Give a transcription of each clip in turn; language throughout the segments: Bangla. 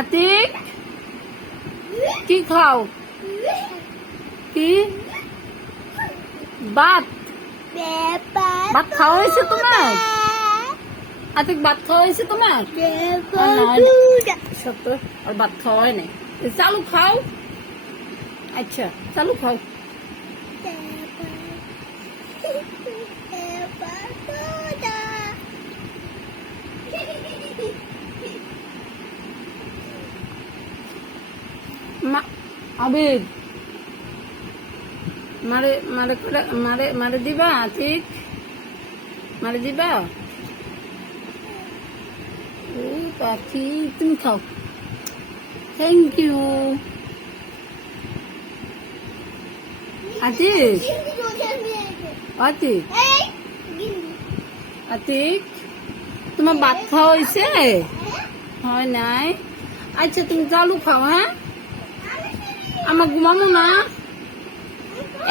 আতিক কি খাও? কি ভাত? ভাত খাওয়া হয়েছে তোমার? আতিক ভাত খাওয়া হয়েছে তোমার? সত্য আর ভাত খাওয়া হয় নাই। চালু খাও। আচ্ছা চালু খাও। আবিদ মারে মারে মারে মারে দিবা? আতিক মারে দিবা? ও পাখি তুমি খাও। Thank you. আতিক আতিক আতিক তোমার ভাত খাওয়া হয়েছে? হয় নাই? আচ্ছা তুমি চালু খাও। হ্যাঁ আমার ঘুমানো না,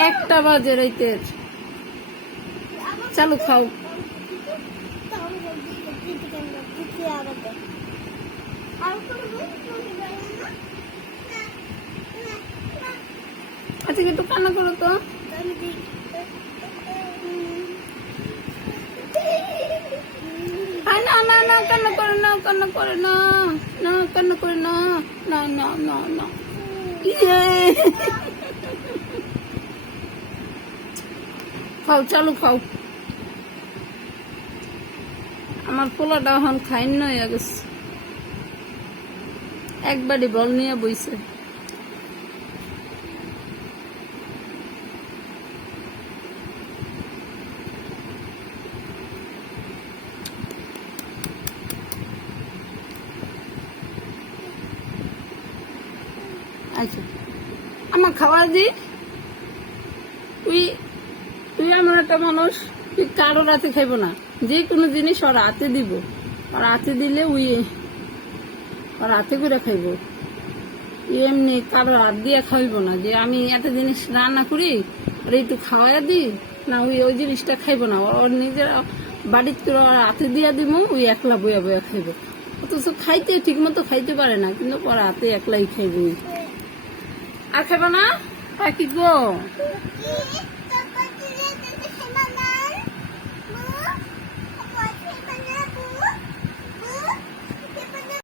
1টা বাজে রাইতের। চালু খাও। আচ্ছা একটু কান্না করো তো। না না না কান্না করে না, কান্না করে না, না কান্না করে না, না না না না। খাও চালু খাও। আমার পোলাটা এখন খাইন হয়ে গেছে, একবারই বল নিয়ে বইছে। আচ্ছা আমার খাবার দি। তুই তুই এমন একটা মানুষ, তুই কারোর হাতে খাইব না, যে কোনো জিনিস ওর হাতে দিব, ওর হাতে দিলে ওর হাতে করে খাইব। এমনি কারোর হাত দিয়ে খাইব না, যে আমি এত জিনিস রান্না করি আর একটু খাওয়া দিই না, ওই জিনিসটা খাইব না। ওর নিজের বাড়িতে করে ওর হাতে দিয়া দিব, ওই একলা বয়া বয়া খাইব। অথচ খাইতে ঠিক মতো খাইতে পারে না, কিন্তু ওর হাতে একলাই খাইব। আর খাইব না? কি গো?